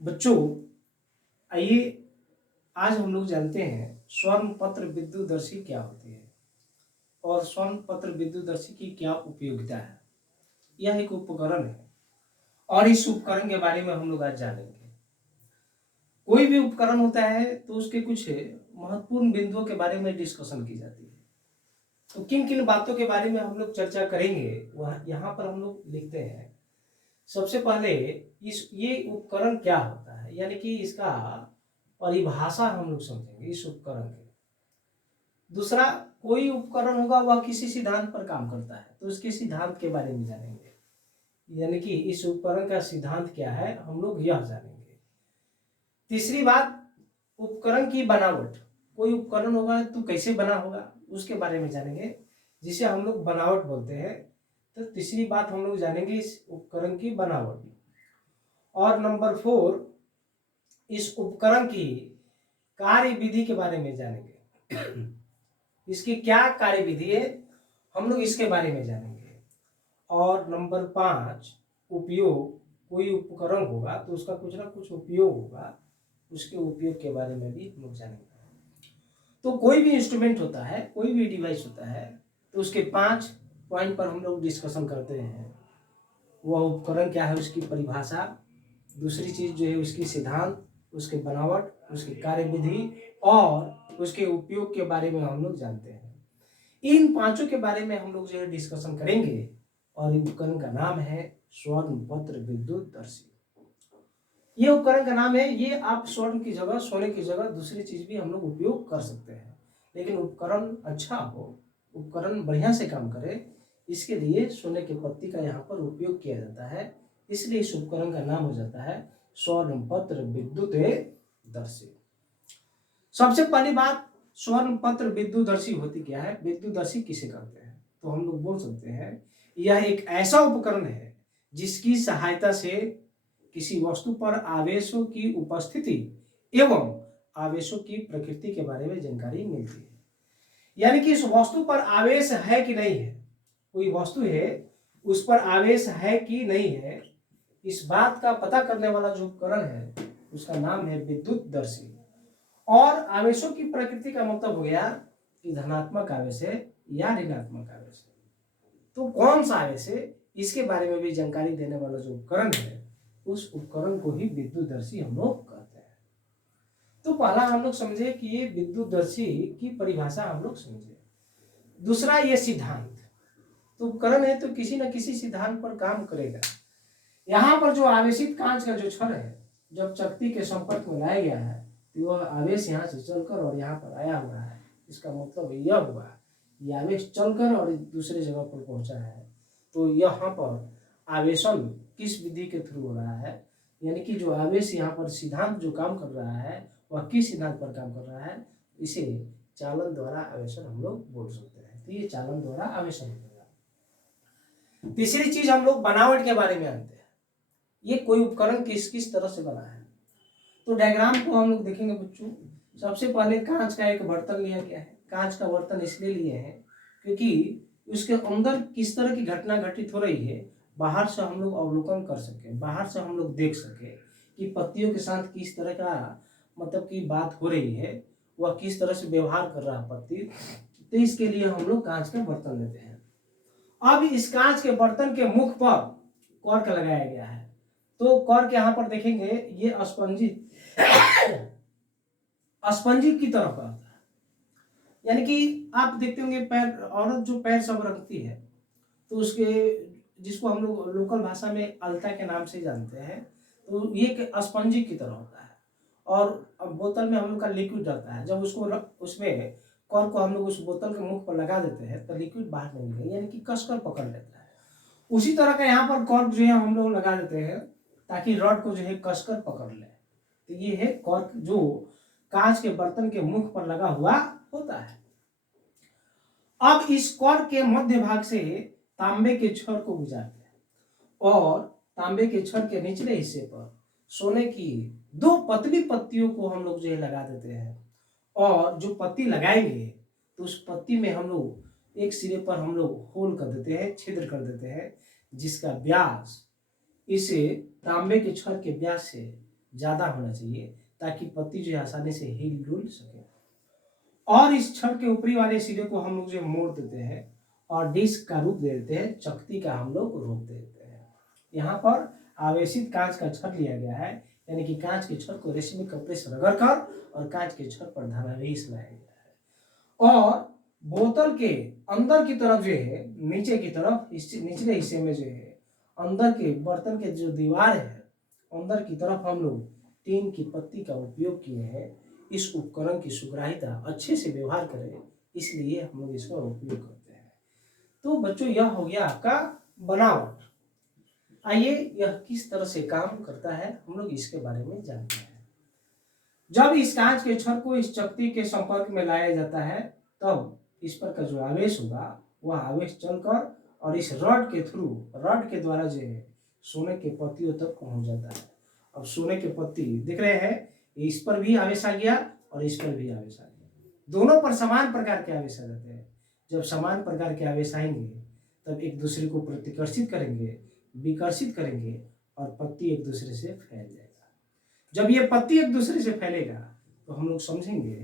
बच्चों, आइए आज हम लोग जानते हैं स्वर्ण पत्र विद्युतदर्शी क्या होती है और स्वर्ण पत्र विद्युतदर्शी की क्या उपयोगिता है। यह एक उपकरण है और इस उपकरण के बारे में हम लोग आज जानेंगे। कोई भी उपकरण होता है तो उसके कुछ महत्वपूर्ण बिंदुओं के बारे में डिस्कशन की जाती है। तो किन किन बातों के बारे में हम लोग चर्चा करेंगे वह यहाँ पर हम लोग लिखते हैं। सबसे पहले ये उपकरण क्या होता है, यानी कि इसका परिभाषा हम लोग समझेंगे इस उपकरण की। दूसरा, कोई उपकरण होगा वह किसी सिद्धांत पर काम करता है तो उसके सिद्धांत के बारे में जानेंगे, यानी कि इस उपकरण का सिद्धांत क्या है हम लोग यह जानेंगे। तीसरी बात, उपकरण की बनावट। कोई उपकरण होगा तो कैसे बना होगा उसके बारे में जानेंगे, जिसे हम लोग बनावट बोलते हैं। तो तीसरी बात हम लोग जानेंगे इस उपकरण की बनावट। और नंबर 4, इस उपकरण की कार्य विधि के बारे में जानेंगे। इसकी क्या कार्य विधि है हम लोग इसके बारे में जानेंगे। और नंबर 5, उपयोग। कोई उपकरण होगा तो उसका कुछ ना कुछ उपयोग होगा, उसके उपयोग के बारे में भी हम लोग जानेंगे। तो कोई भी इंस्ट्रूमेंट होता है, कोई भी डिवाइस होता है, तो उसके 5 पॉइंट पर हम लोग डिस्कशन करते हैं। वह उपकरण क्या है, उसकी परिभाषा, दूसरी चीज जो है उसकी सिद्धांत, उसके बनावट, उसकी कार्य विधि और उसके उपयोग के बारे में हम लोग जानते हैं। इन पांचों के बारे में हम लोग जो है डिस्कशन करेंगे और इस उपकरण का नाम है स्वर्ण पत्र विद्युतदर्शी। ये उपकरण का नाम है, ये आप स्वर्ण की जगह, सोने की जगह दूसरी चीज भी हम लोग उपयोग कर सकते हैं, लेकिन उपकरण अच्छा हो, उपकरण बढ़िया से काम करे, इसके लिए सोने की पत्ती का यहाँ पर उपयोग किया जाता है। इसलिए इस उपकरण का नाम हो जाता है स्वर्ण पत्र विद्युतदर्शी। सबसे पहली बात, स्वर्ण पत्र विद्युतदर्शी होती क्या है, विद्युतदर्शी किसे कहते हैं। तो हम लोग बोल सकते हैं यह एक ऐसा उपकरण है जिसकी सहायता से किसी वस्तु पर आवेशों की उपस्थिति एवं आवेशों की प्रकृति के बारे में जानकारी मिलती है। यानी कि इस वस्तु पर आवेश है कि नहीं है, कोई वस्तु है उस पर आवेश है कि नहीं है, इस बात का पता करने वाला जो उपकरण है उसका नाम है विद्युतदर्शी। और आवेशों की प्रकृति का मतलब हो गया कि धनात्मक आवेश है या ऋणात्मक आवेश है, तो कौन सा आवेश है इसके बारे में भी जानकारी देने वाला जो उपकरण है उस उपकरण को ही विद्युतदर्शी हम लोग कहते हैं। तो पहला हम लोग समझे कि ये विद्युतदर्शी की परिभाषा हम लोग समझे। दूसरा, ये सिद्धांत। तो उपकरण है तो किसी न किसी सिद्धांत पर काम करेगा। यहाँ पर जो आवेशित कांच का जो छड़ है जब चकती के संपर्क में लाया गया है तो वह आवेश यहाँ से चलकर और यहाँ पर आया हुआ है, इसका मतलब यह हुआ ये आवेश चलकर और दूसरे जगह पर पहुंचा है। तो यहाँ पर आवेशन किस विधि के थ्रू हो रहा है, यानी कि जो आवेश यहाँ पर सिद्धांत जो काम कर रहा है वह किस सिद्धांत पर काम कर रहा है, इसे चालन द्वारा आवेशन हम लोग बोल सकते हैं। तो ये चालन द्वारा आवेशन होगा। तीसरी चीज हम लोग बनावट के बारे में जानते हैं, ये कोई उपकरण किस किस तरह से बना है। तो डायग्राम को हम लोग देखेंगे बच्चों। सबसे पहले कांच का एक बर्तन लिया गया है। कांच का बर्तन इसलिए लिए हैं क्योंकि उसके अंदर किस तरह की घटना घटित हो रही है बाहर से हम लोग अवलोकन कर सके, बाहर से हम लोग देख सके कि पत्तियों के साथ किस तरह का मतलब की बात हो रही है, वह किस तरह से व्यवहार कर रहा है पत्ती। तो इसके लिए हम लोग कांच का बर्तन लेते हैं। अब इस कांच के बर्तन के मुख पर कॉर्क लगाया गया है। तो कॉर्क यहाँ पर देखेंगे ये स्पंजी की तरह का होता है, यानी कि आप देखते होंगे पैर, औरत जो पैर सब रखती है तो उसके, जिसको हम लोग लोकल भाषा में अलता के नाम से जानते हैं, तो ये स्पंजी की तरह होता है। और अब बोतल में हम लोग का लिक्विड रहता है, जब उसको उसमें कॉर्क को हम लोग उस बोतल के मुख पर लगा देते हैं तो लिक्विड बाहर नहीं निकलेगा, यानी कि कसकर पकड़ लेता है। उसी तरह का यहाँ पर कॉर्क जो है हम लोग लगा देते हैं ताकि रॉड को जो है कसकर पकड़ ले। तो ये है कॉर्क जो कांच के बर्तन के मुख पर लगा हुआ होता है। अब इस कॉर्क के मध्य भाग से तांबे के छड़ को गुजारते हैं और तांबे के छड़ के निचले हिस्से पर सोने की 2 पतली पत्तियों को हम लोग जो है लगा देते हैं। और जो पत्ती लगाएंगे तो उस पत्ती में हम लोग एक सिरे पर हम लोग होल कर देते हैं, छिद्र कर देते हैं, जिसका व्यास इसे तांबे के छड़ के व्यास से ज़्यादा होना चाहिए ताकि पत्ती जो है आसानी से हिल डुल सके। और इस छड़ के ऊपरी वाले सिरे को हम लोग जो मोड़ देते हैं और डिस्क का रूप दे देते हैं, चकती का हम लोग रूप दे देते हैं। यहाँ पर आवेशित कांच का छड़ लिया गया है, यानी कि कांच के छड़ को रेशमी कपड़े से रगड़ कर और कांच के छड़ पर धनावेश लाया गया है। और बोतल के अंदर की तरफ जो है, नीचे की तरफ निचले हिस्से में जो है, अंदर के बर्तन के जो दीवार है अंदर की तरफ हम लोग टीन की पत्ती का उपयोग किए हैं। इस उपकरण की सुग्राहिता अच्छे से व्यवहार करें, इसलिए हम लोग इसका उपयोग करते हैं। तो बच्चों यह हो गया आपका बनावट। आइए यह किस तरह से काम करता है हम लोग इसके बारे में जानते हैं। जब इस कांच के छड़ को इस चकती के संपर्क में लाया जाता है तब इस पर का जो आवेश होगा वह आवेश चलकर और इस रॉड के थ्रू, रॉड के द्वारा जो है सोने के पत्तियों तक पहुंच जाता है। अब सोने के पत्ती दिख रहे हैं, इस पर भी आवेश आ गया और इस पर भी आवेश आ गया। दोनों पर समान प्रकार के आवेश आ जाते हैं। जब समान प्रकार के आवेश आएंगे तब एक दूसरे को प्रतिकर्षित करेंगे, विकर्षित करेंगे और पत्ती एक दूसरे से फैल जाएगा। जब ये पत्ती एक दूसरे से फैलेगा तो हम लोग समझेंगे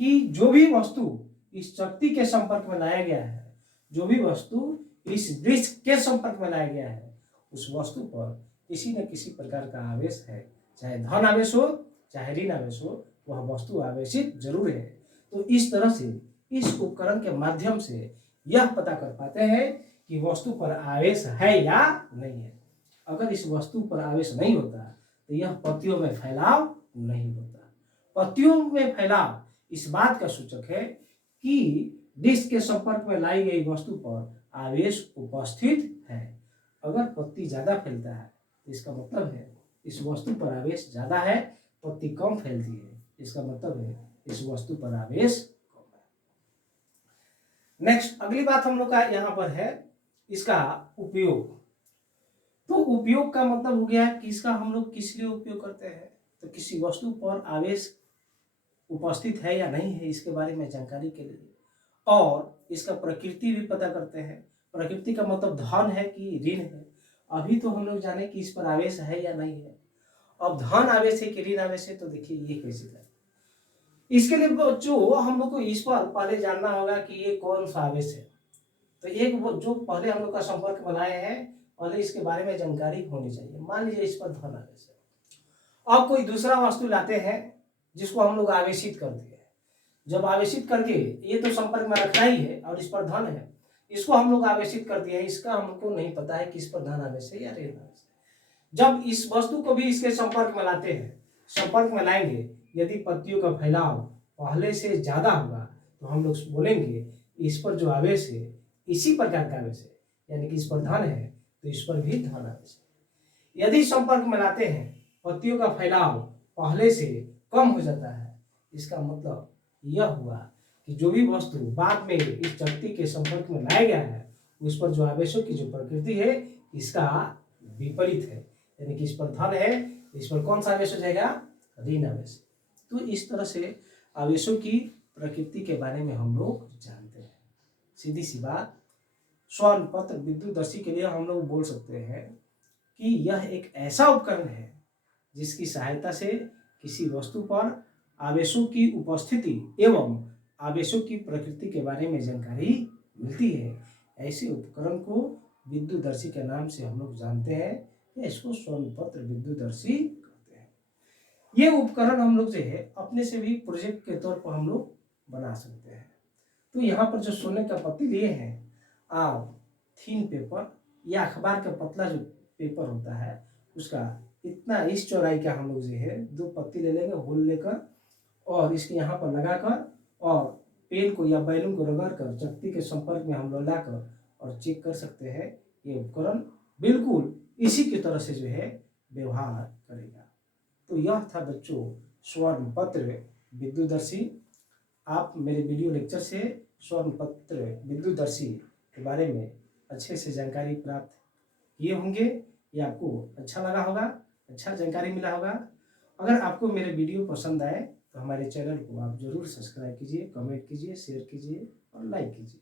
कि जो भी वस्तु इस चकती के संपर्क में लाया गया है, जो भी वस्तु इस डिस्क के संपर्क में लाया गया है, उस वस्तु पर किसी न किसी प्रकार का आवेश है। चाहे धन आवेश हो चाहे ऋण आवेश हो, वह वस्तु आवेशित जरूर है। तो इस तरह से इस उपकरण के माध्यम से यह पता कर पाते हैं कि वस्तु पर आवेश है या नहीं है। अगर इस वस्तु पर आवेश नहीं होता तो यह पत्तियों में फैलाव नहीं होता। पत्तियों में फैलाव इस बात का सूचक है कि डिस्क के संपर्क में लाई गई वस्तु पर आवेश उपस्थित है। अगर पत्ती ज्यादा फैलता है तो इसका मतलब है इस वस्तु पर आवेश ज्यादा है, पत्ती कम फैलती है, इसका मतलब है इस वस्तु पर आवेश कम है। नेक्स्ट अगली बात हम लोग का यहाँ पर है इसका उपयोग। तो उपयोग का मतलब हो गया कि इसका हम लोग किस लिए उपयोग करते हैं, तो किसी वस्तु पर आवेश उपस्थित है या नहीं है इसके बारे में जानकारी के लिए, और इसका प्रकृति भी पता करते हैं। प्रकृति का मतलब धन है कि ऋण है। अभी तो हम लोग जाने कि इस पर आवेश है या नहीं है। अब धन आवेश है कि ऋण आवेश है, तो देखिए ये कैसे है। इसके लिए जो हम लोग को इस पर पहले जानना होगा कि ये कौन सा आवेश है। तो एक वो जो पहले हम लोग का संपर्क बनाए हैं, पहले इसके बारे में जानकारी होनी चाहिए। मान लीजिए इस पर धन आवेश है। अब कोई दूसरा वस्तु लाते हैं जिसको हम लोग आवेशित करते हैं। जब आवेशित करके, ये तो संपर्क में रखना ही है और इस पर धन है, इसको हम लोग आवेशित कर दिए। इसका हमको नहीं पता है कि इस पर धन आवेश है या ऋण आवेश है। जब इस वस्तु को भी इसके संपर्क में लाते हैं, संपर्क में लाएंगे, यदि पत्तियों का फैलाव पहले से ज्यादा होगा तो हम लोग बोलेंगे इस पर जो आवेश है इसी प्रकार का आवेश है, यानी कि इस पर धन है तो इस पर भी धन आवेश है। यदि संपर्क में लाते हैं, पत्तियों का फैलाव पहले से कम हो जाता है, इसका मतलब यह हुआ कि जो भी वस्तु बाद में इस चकती के संपर्क में लाया गया है उस पर जो आवेशों की जो प्रकृति है इसका विपरीत है, यानी कि इस पर धन है, इस पर कौन सा आवेश हो जाएगा, ऋण आवेश। तो इस तरह से आवेशों की प्रकृति के बारे में हम लोग जानते हैं। सीधी सी बात, स्वर्ण पत्र विद्युतदर्शी के लिए हम लोग बोल सकते हैं कि यह एक ऐसा उपकरण है जिसकी सहायता से किसी वस्तु पर आवेशों की उपस्थिति एवं आवेशों की प्रकृति के बारे में जानकारी मिलती है। ऐसे उपकरण को विद्युतदर्शी के नाम से हम लोग जानते हैं या इसको स्वर्ण पत्र विद्युतदर्शी कहते हैं। ये उपकरण हम लोग जो है अपने से भी प्रोजेक्ट के तौर पर हम लोग बना सकते हैं। तो यहाँ पर जो सोने का पत्ती लिए हैं आप, थीन पेपर या अखबार का पतला जो पेपर होता है उसका इतना इस चौड़ाई का हम लोग जो है 2 पत्ती ले लेंगे, होल लेकर और इसके यहाँ पर लगाकर और पेन को या बैलून को रगड़ कर चकती के संपर्क में हम लोग लाकर और चेक कर सकते हैं। ये उपकरण बिल्कुल इसी की तरह से जो है व्यवहार करेगा। तो यह था बच्चों स्वर्ण पत्र विद्युतदर्शी। आप मेरे वीडियो लेक्चर से स्वर्ण पत्र विद्युतदर्शी के बारे में अच्छे से जानकारी प्राप्त किए होंगे। ये आपको अच्छा लगा होगा, अच्छा जानकारी मिला होगा। अगर आपको मेरे वीडियो पसंद आए तो हमारे चैनल को आप जरूर सब्सक्राइब कीजिए, कमेंट कीजिए, शेयर कीजिए और लाइक कीजिए।